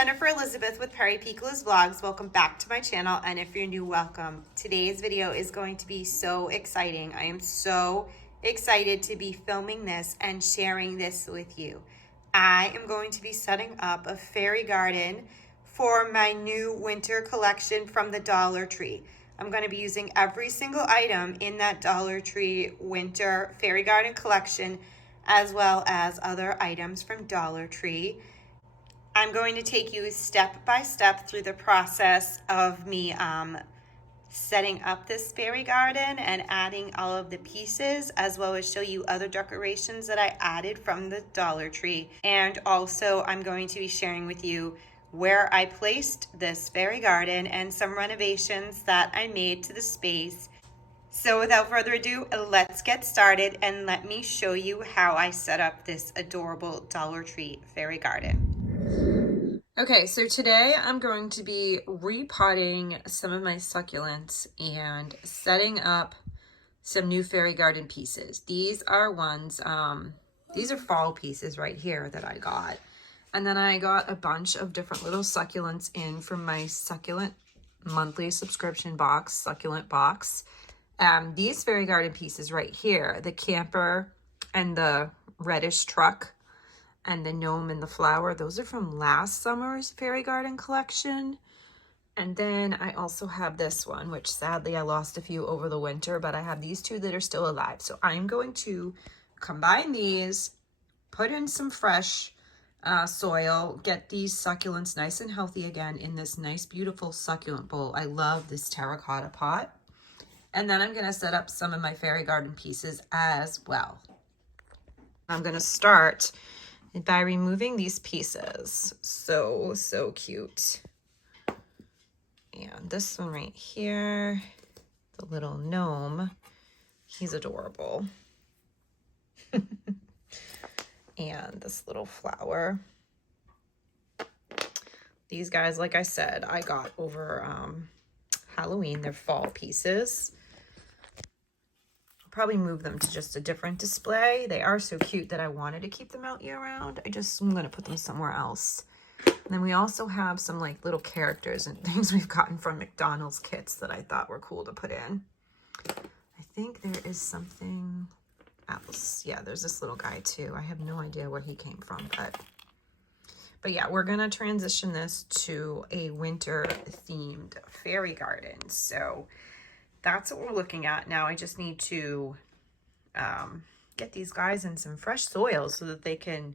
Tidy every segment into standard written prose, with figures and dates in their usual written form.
Jennifer Elizabeth with Perry Picola's Vlogs. Welcome back to my channel, and if you're new, welcome. Today's video is going to be so exciting. I am so excited to be filming this and sharing this with you. I am going to be setting up a fairy garden for my new winter collection from the Dollar Tree. I'm going to be using every single item in that Dollar Tree winter fairy garden collection, as well as other items from Dollar Tree. I'm going to take you step by step through the process of me setting up this fairy garden and adding all of the pieces, as well as show you other decorations that I added from the Dollar Tree. And also I'm going to be sharing with you where I placed this fairy garden and some renovations that I made to the space. So without further ado, let's get started and let me show you how I set up this adorable Dollar Tree fairy garden. Okay, so today I'm going to be repotting some of my succulents and setting up some new fairy garden pieces. These are ones, these are fall pieces right here that I got. And then I got a bunch of different little succulents in from my succulent monthly subscription box, succulent box. These fairy garden pieces right here, the camper and the reddish truck, and the gnome and the flower, those are from last summer's fairy garden collection. And then I also have this one, which sadly I lost a few over the winter, but I have these two that are still alive. So I'm going to combine these, put in some fresh soil, get these succulents nice and healthy again in this nice beautiful succulent bowl. I love this terracotta pot. And then I'm going to set up some of my fairy garden pieces as well. I'm going to start by removing these pieces. So cute. And this one right here, the little gnome, he's adorable. And this little flower. These guys, like I said, I got over Halloween. They're fall pieces. Probably move them to just a different display. They are so cute that I wanted to keep them out year round. I'm going to put them somewhere else. And then we also have some like little characters and things we've gotten from McDonald's kits that I thought were cool to put in. I think there is something else. Yeah, there's this little guy too. I have no idea where he came from, but yeah, we're going to transition this to a winter themed fairy garden. So that's what we're looking at now. I just need to get these guys in some fresh soil so that they can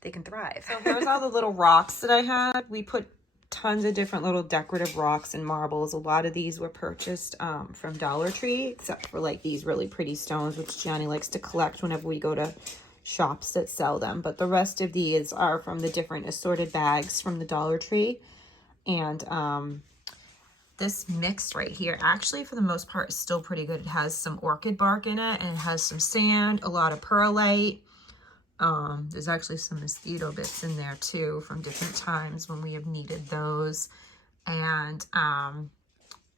thrive. So here's all the little rocks that I had. We put tons of different little decorative rocks and marbles. A lot of these were purchased from Dollar Tree, except for like these really pretty stones, which Gianni likes to collect whenever we go to shops that sell them. But the rest of these are from the different assorted bags from the Dollar Tree. And this mix right here, actually for the most part, is still pretty good. It has some orchid bark in it, and it has some sand, a lot of perlite. There's actually some mosquito bits in there too from different times when we have needed those, and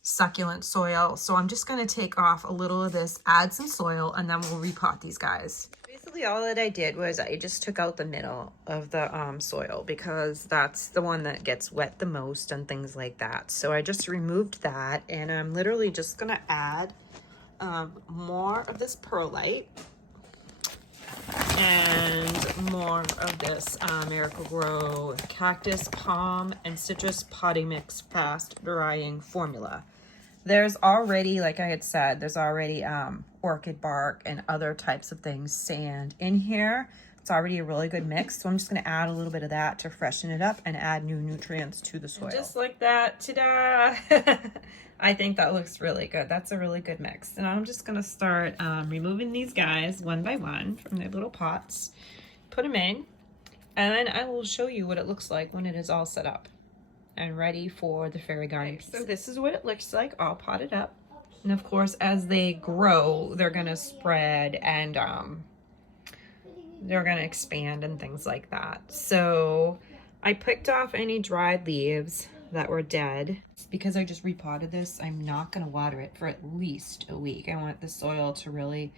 succulent soil. So I'm just going to take off a little of this, add some soil, and then we'll repot these guys. Basically all that I did was I just took out the middle of the soil, because that's the one that gets wet the most and things like that. So I just removed that, and I'm literally just going to add more of this perlite and more of this Miracle-Gro cactus, palm, and citrus potting mix fast drying formula. There's already, like I had said, there's already orchid bark and other types of things, sand in here. It's already a really good mix, so I'm just going to add a little bit of that to freshen it up and add new nutrients to the soil. And just like that, ta-da! I think that looks really good. That's a really good mix. And I'm just going to start removing these guys one by one from their little pots, put them in, and then I will show you what it looks like when it is all set up and ready for the fairy garden. Okay, so this is what it looks like all potted up. And of course, as they grow, they're going to spread and they're going to expand and things like that. So I picked off any dried leaves that were dead. Because I just repotted this, I'm not going to water it for at least a week. I want the soil to really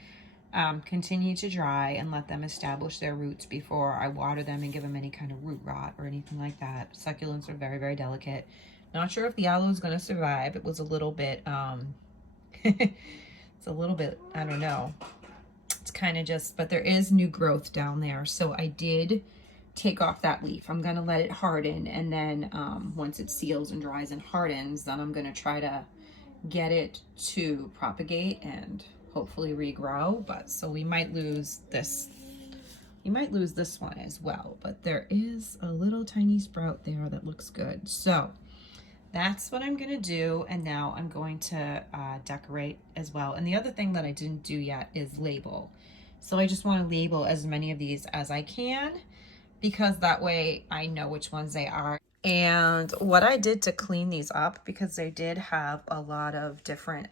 continue to dry and let them establish their roots before I water them and give them any kind of root rot or anything like that. Succulents are very, very delicate. Not sure if the aloe is going to survive. It was a little bit, it's a little bit, I don't know. It's kind of just, but there is new growth down there. So I did take off that leaf. I'm going to let it harden. And then once it seals and dries and hardens, then I'm going to try to get it to propagate and hopefully regrow. But so we might lose this. You might lose this one as well. But there is a little tiny sprout there that looks good. So that's what I'm going to do. And now I'm going to decorate as well. And the other thing that I didn't do yet is label. So I just want to label as many of these as I can, because that way I know which ones they are. And what I did to clean these up, because they did have a lot of different,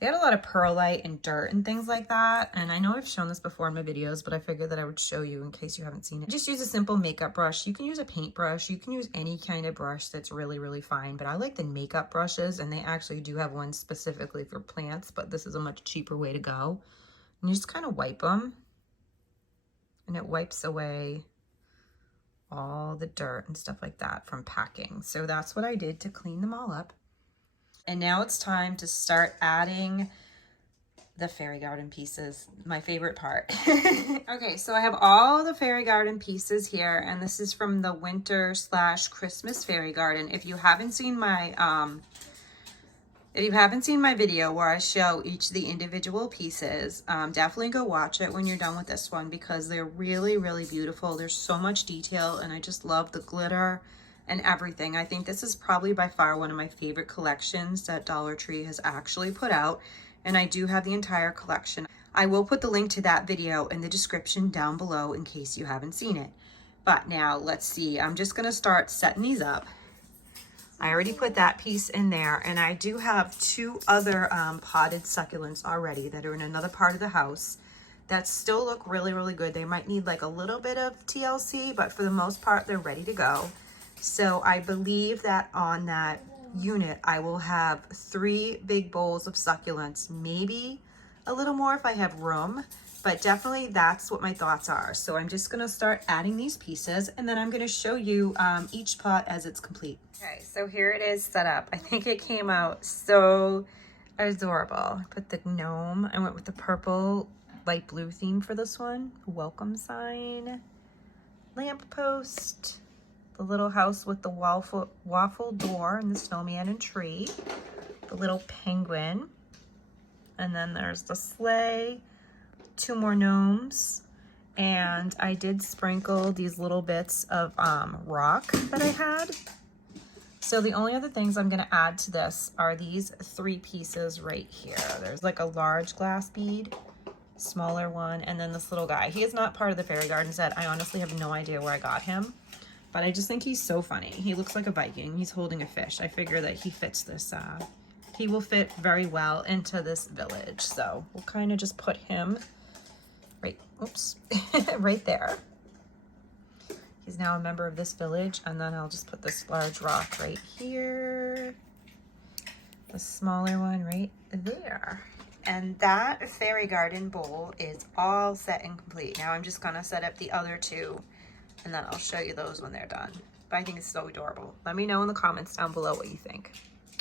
they had a lot of perlite and dirt and things like that. And I know I've shown this before in my videos, but I figured that I would show you in case you haven't seen it. Just use a simple makeup brush. You can use a paintbrush. You can use any kind of brush that's really, really fine. But I like the makeup brushes, and they actually do have one specifically for plants, but this is a much cheaper way to go. And you just kind of wipe them, and it wipes away all the dirt and stuff like that from packing. So that's what I did to clean them all up. And now it's time to start adding the fairy garden pieces, my favorite part. Okay, so I have all the fairy garden pieces here, and this is from the winter / Christmas fairy garden. If you haven't seen my video where I show each of the individual pieces, definitely go watch it when you're done with this one, because they're really, really beautiful. There's so much detail, and I just love the glitter and everything. I think this is probably by far one of my favorite collections that Dollar Tree has actually put out, and I do have the entire collection. I will put the link to that video in the description down below in case you haven't seen it. But now let's see, I'm just gonna start setting these up. I already put that piece in there, and I do have two other potted succulents already that are in another part of the house that still look really, really good. They might need like a little bit of TLC, but for the most part, they're ready to go. So I believe that on that unit, I will have 3 big bowls of succulents, maybe a little more if I have room, but definitely that's what my thoughts are. So I'm just gonna start adding these pieces, and then I'm gonna show you each pot as it's complete. Okay, so here it is set up. I think it came out so adorable. I put the gnome, I went with the purple, light blue theme for this one. Welcome sign, lamp post, the little house with the waffle door and the snowman and tree, the little penguin, and then there's the sleigh, 2 more gnomes, and I did sprinkle these little bits of rock that I had. So the only other things I'm going to add to this are these 3 pieces right here. There's like a large glass bead, smaller one, and then this little guy. He is not part of the fairy garden set. I honestly have no idea where I got him, but I just think he's so funny. He looks like a Viking. He's holding a fish. I figure that he fits this, he will fit very well into this village. So we'll kind of just put him right, oops, right there. He's now a member of this village, and then I'll just put this large rock right here, the smaller one right there. And that fairy garden bowl is all set and complete. Now I'm just gonna set up the other 2, and then I'll show you those when they're done. But I think it's so adorable. Let me know in the comments down below what you think.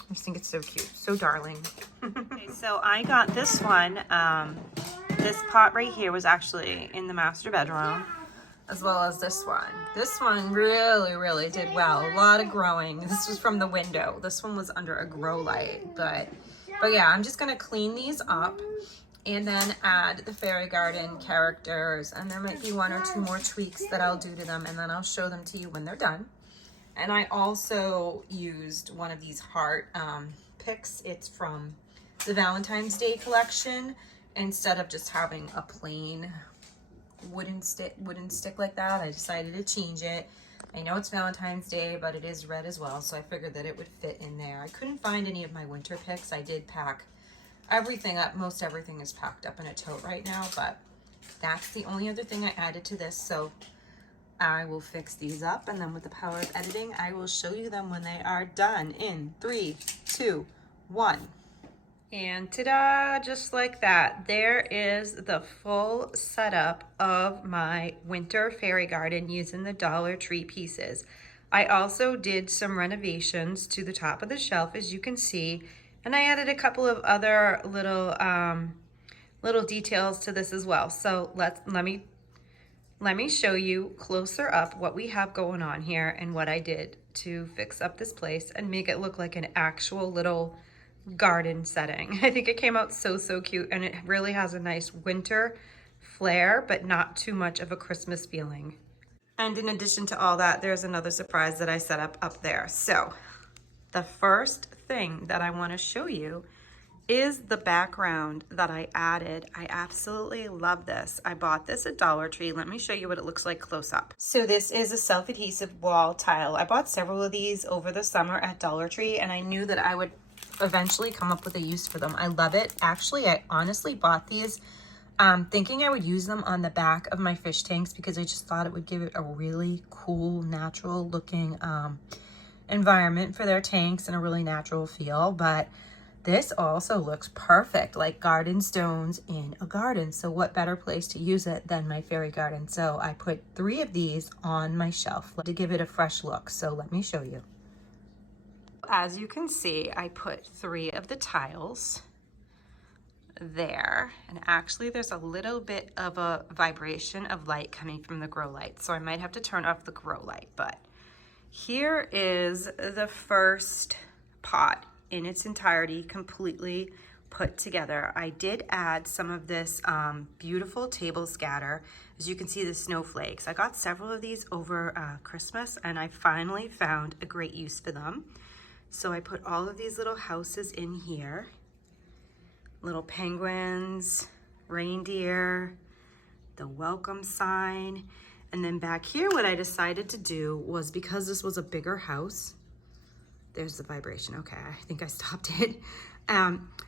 I just think it's so cute, so darling. Okay, so I got this one. This pot right here was actually in the master bedroom, as well as this one. This one really, really did well. A lot of growing. This was from the window. This one was under a grow light, but yeah, I'm just gonna clean these up and then add the fairy garden characters, and there might be 1 or 2 more tweaks that I'll do to them, and then I'll show them to you when they're done. And I also used one of these heart picks. It's from the Valentine's Day collection. Instead of just having a plain wooden stick like that, I decided to change it. I know it's Valentine's Day, but it is red as well, so I figured that it would fit in there. I couldn't find any of my winter picks. I did pack everything up. Most everything is packed up in a tote right now, but that's the only other thing I added to this. So I will fix these up, and then with the power of editing, I will show you them when they are done in 3, 2, 1. And ta-da, just like that, there is the full setup of my winter fairy garden using the Dollar Tree pieces. I also did some renovations to the top of the shelf, as you can see, and I added a couple of other little details to this as well. So let me show you closer up what we have going on here and what I did to fix up this place and make it look like an actual little garden setting. I think it came out so cute, and it really has a nice winter flair, but not too much of a Christmas feeling. And in addition to all that, there's another surprise that I set up there. So the first thing that I want to show you is the background that I added. I absolutely love this. I bought this at Dollar Tree. Let me show you what it looks like close up. So this is a self-adhesive wall tile. I bought several of these over the summer at Dollar Tree, and I knew that I would eventually come up with a use for them. I love it. Actually, I honestly bought these thinking I would use them on the back of my fish tanks because I just thought it would give it a really cool, natural looking environment for their tanks and a really natural feel. But this also looks perfect, like garden stones in a garden. So what better place to use it than my fairy garden? So I put 3 of these on my shelf to give it a fresh look. So let me show you. As you can see, I put 3 of the tiles there, and actually there's a little bit of a vibration of light coming from the grow light, so I might have to turn off the grow light. But here is the first pot in its entirety, completely put together. I did add some of this beautiful table scatter. As you can see, the snowflakes. I got several of these over Christmas, and I finally found a great use for them. So I put all of these little houses in here. Little penguins, reindeer, the welcome sign. And then back here, what I decided to do was, because this was a bigger house, there's the vibration, okay, I think I stopped it.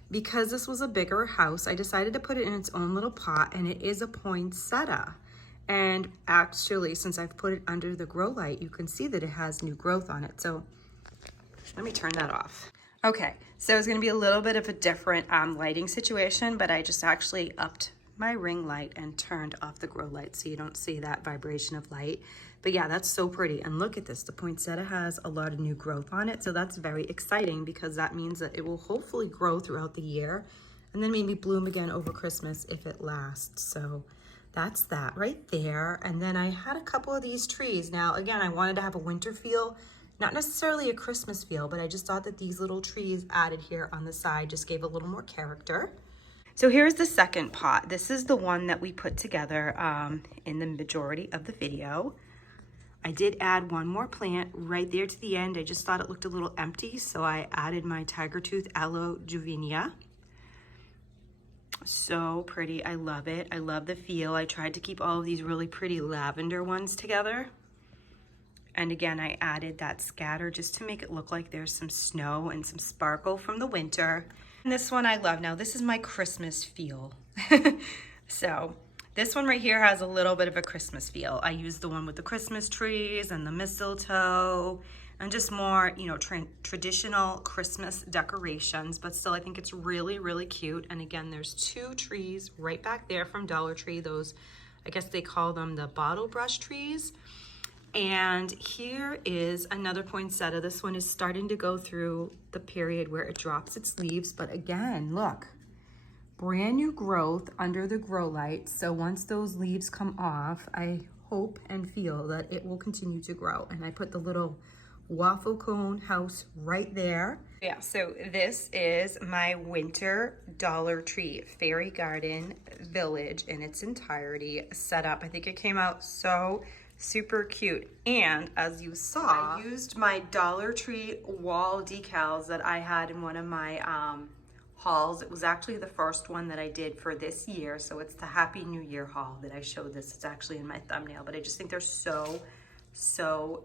Because this was a bigger house, I decided to put it in its own little pot, and it is a poinsettia. And actually, since I've put it under the grow light, you can see that it has new growth on it. So let me turn that off. Okay, so it's gonna be a little bit of a different lighting situation, but I just actually upped my ring light and turned off the grow light so you don't see that vibration of light. But yeah, that's so pretty. And look at this, the poinsettia has a lot of new growth on it. So that's very exciting because that means that it will hopefully grow throughout the year and then maybe bloom again over Christmas if it lasts. So that's that right there. And then I had a couple of these trees. Now, again, I wanted to have a winter feel, not necessarily a Christmas feel, but I just thought that these little trees added here on the side just gave a little more character. So here's the second pot. This is the one that we put together in the majority of the video. I did add one more plant right there to the end. I just thought it looked a little empty, so I added my tiger tooth aloe juvenia. So pretty, I love it. I love the feel. I tried to keep all of these really pretty lavender ones together. And again, I added that scatter just to make it look like there's some snow and some sparkle from the winter. And this one I love. Now, this is my Christmas feel. So this one right here has a little bit of a Christmas feel. I used the one with the Christmas trees and the mistletoe and just more, you know, traditional Christmas decorations, but still I think it's really, really cute. And again, there's 2 trees right back there from Dollar Tree. Those, I guess they call them the bottle brush trees. And here is another poinsettia. This one is starting to go through the period where it drops its leaves, but again, look, brand new growth under the grow light. So once those leaves come off, I hope and feel that it will continue to grow. And I put the little waffle cone house right there. Yeah, so this is my winter Dollar Tree fairy garden village in its entirety set up. I think it came out so super cute. And as you saw, I used my Dollar Tree wall decals that I had in one of my hauls. It was actually the first one that I did for this year. So it's the Happy New Year haul that I showed this. It's actually in my thumbnail, but I just think they're so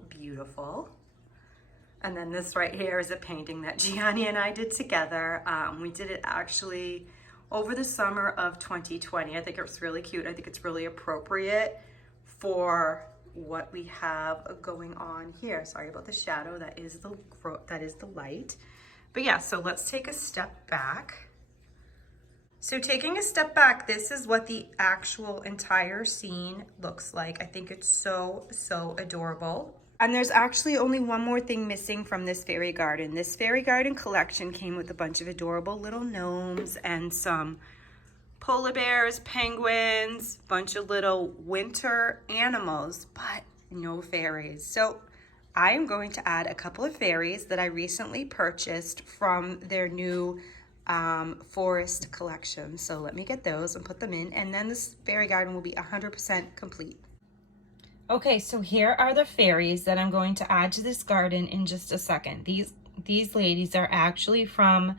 beautiful. And then this right here is a painting that Gianni and I did together. We did it actually over the summer of 2020. I think it's really cute. I think it's really appropriate for what we have going on here. Sorry about the shadow. That is the light. But yeah, so let's take a step back So taking a step back, this is what the actual entire scene looks like. I think it's so, so adorable. And there's actually only one more thing missing from this fairy garden. This fairy garden collection came with a bunch of adorable little gnomes and some polar bears, penguins, bunch of little winter animals, but no fairies. So I am going to add a couple of fairies that I recently purchased from their new forest collection. So let me get those and put them in, and then this fairy garden will be 100% complete. Okay, so here are the fairies that I'm going to add to this garden in just a second. These ladies are actually from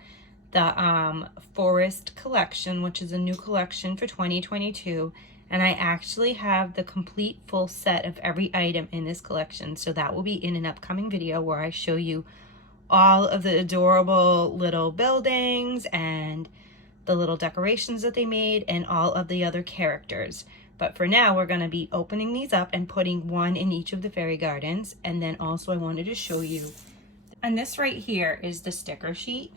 the forest collection, which is a new collection for 2022. And I actually have the complete full set of every item in this collection. So that will be in an upcoming video where I show you all of the adorable little buildings and the little decorations that they made and all of the other characters. But for now, we're going to be opening these up and putting one in each of the fairy gardens. And then also I wanted to show you, and this right here is the sticker sheet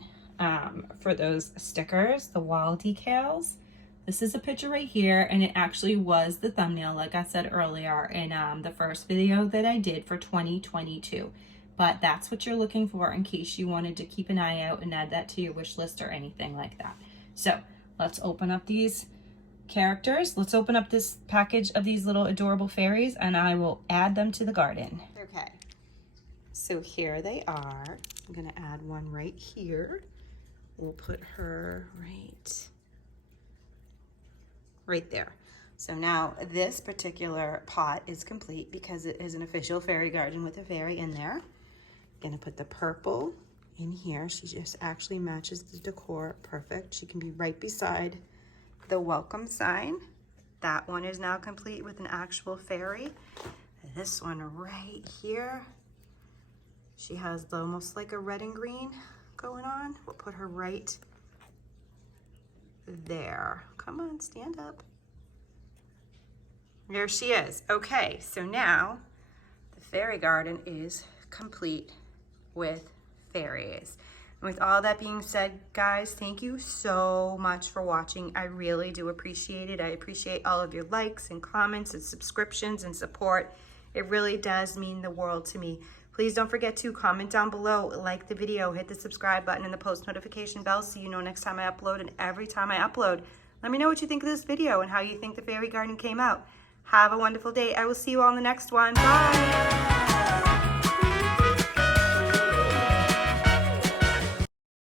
for those stickers, the wall decals. This is a picture right here, and it actually was the thumbnail, like I said earlier, in the first video that I did for 2022. But that's what you're looking for in case you wanted to keep an eye out and add that to your wish list or anything like that. So let's open up these characters. Let's open up this package of these little adorable fairies, and I will add them to the garden. Okay, so here they are. I'm gonna add one right here. We'll put her right there. So now this particular pot is complete because it is an official fairy garden with a fairy in there. Gonna put the purple in here. She just actually matches the decor perfect. She can be right beside the welcome sign. That one is now complete with an actual fairy. This one right here, she has almost like a red and green going on. We'll put her right there. Come on, stand up. There she is. Okay, so now the fairy garden is complete with fairies. And with all that being said, guys, thank you so much for watching. I really do appreciate it. I appreciate all of your likes and comments and subscriptions and support. It really does mean the world to me. Please don't forget to comment down below, like the video, hit the subscribe button and the post notification bell so you know next time I upload, and every time I upload, let me know what you think of this video and how you think the fairy garden came out. Have a wonderful day. I will see you all in the next one. Bye.